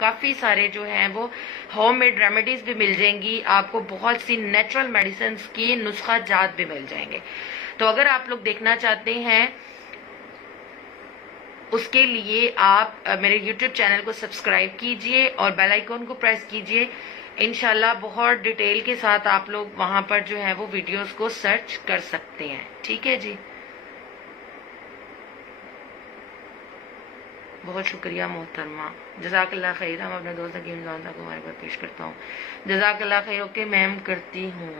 काफ़ी सारे जो हैं वो होममेड रेमेडीज भी मिल जाएंगी आपको, बहुत सी नेचुरल मेडिसिन की नुस्खा जात भी मिल जाएंगे। तो अगर आप लोग देखना चाहते हैं उसके लिए आप मेरे YouTube चैनल को सब्सक्राइब कीजिए और बेल आइकॉन को प्रेस कीजिए। इंशाल्लाह बहुत डिटेल के साथ आप लोग वहां पर जो है वो वीडियोस को सर्च कर सकते हैं। ठीक है जी, बहुत शुक्रिया मोहतरमा, जज़ाकल्लाह खैर। हम अपने दोस्त हकीम जानता को हमारे पर पेश करता हूँ। जज़ाकल्लाह खैर। ओके मैम, करती हूँ।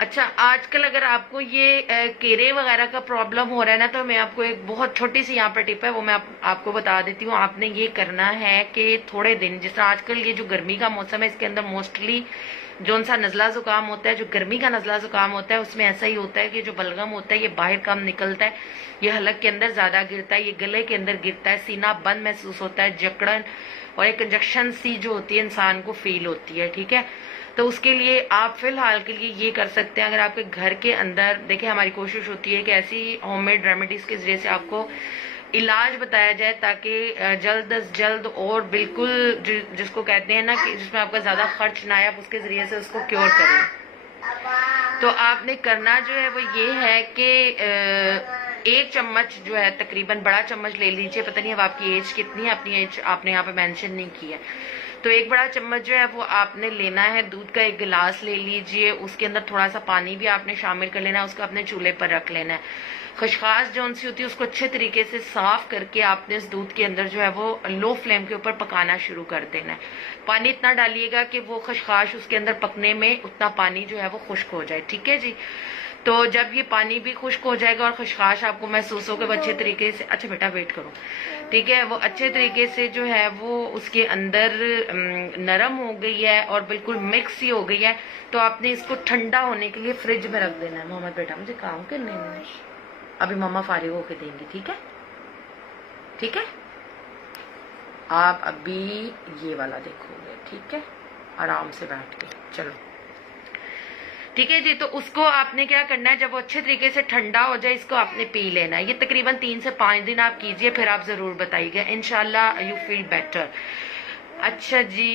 अच्छा, आजकल अगर आपको ये केरे वगैरह का प्रॉब्लम हो रहा है ना, तो मैं आपको एक बहुत छोटी सी यहाँ पर टिप है वो मैं आपको बता देती हूँ। आपने ये करना है कि थोड़े दिन, जिस तरह आजकल ये जो गर्मी का मौसम है इसके अंदर मोस्टली जो सा नजला जुकाम होता है, जो गर्मी का नजला जुकाम होता है, उसमें ऐसा ही होता है कि जो बलगम होता है ये बाहर कम निकलता है, ये हलक के अंदर ज्यादा गिरता है, ये गले के अंदर गिरता है, सीना बंद महसूस होता है, जकड़न और एक इंजेक्शन सी जो होती है इंसान को फील होती है। ठीक है, तो उसके लिए आप फिलहाल के लिए ये कर सकते हैं, अगर आपके घर के अंदर, देखिए हमारी कोशिश होती है कि ऐसी होममेड रेमेडीज के जरिए से आपको इलाज बताया जाए ताकि जल्द अज जल्द और बिल्कुल जिसको कहते हैं ना कि जिसमें आपका ज्यादा खर्च ना आए, आप उसके जरिए से उसको क्योर करें। तो आपने करना जो है वो ये है कि 1 चम्मच जो है, तकरीबन बड़ा चम्मच ले लीजिए। पता नहीं अब आपकी एज कितनी है, अपनी एज आपने यहाँ पे मेंशन नहीं की है, तो 1 बड़ा चम्मच जो है वो आपने लेना है। दूध का 1 गिलास ले लीजिए, उसके अंदर थोड़ा सा पानी भी आपने शामिल कर लेना है, उसको अपने चूल्हे पर रख लेना है। खशखाश जो सी होती है उसको अच्छे तरीके से साफ करके आपने इस दूध के अंदर जो है वो लो फ्लेम के ऊपर पकाना शुरू कर देना है। पानी इतना डालिएगा कि वो खशखाश उसके अंदर पकने में उतना पानी जो है वो खुश्क हो जाए। ठीक है जी, तो जब ये पानी भी खुश्क हो जाएगा और खशखाश आपको महसूस होगा वो अच्छे तरीके से, अच्छा बेटा वेट करो, ठीक है, वो अच्छे तरीके से जो है वो उसके अंदर नरम हो गई है और बिल्कुल मिक्स ही हो गई है, तो आपने इसको ठंडा होने के लिए फ्रिज में रख देना है। मोहम्मद बेटा मुझे काम करने में, अभी मम्मा फारिग होके देंगी। ठीक है, ठीक है, आप अभी ये वाला देखोगे। ठीक है, आराम से बैठ के, चलो ठीक है जी। तो उसको आपने क्या करना है, जब वो अच्छे तरीके से ठंडा हो जाए इसको आपने पी लेना है। ये तकरीबन 3 से 5 दिन आप कीजिए, फिर आप जरूर बताइएगा, इंशाल्लाह यू फील बेटर। अच्छा जी।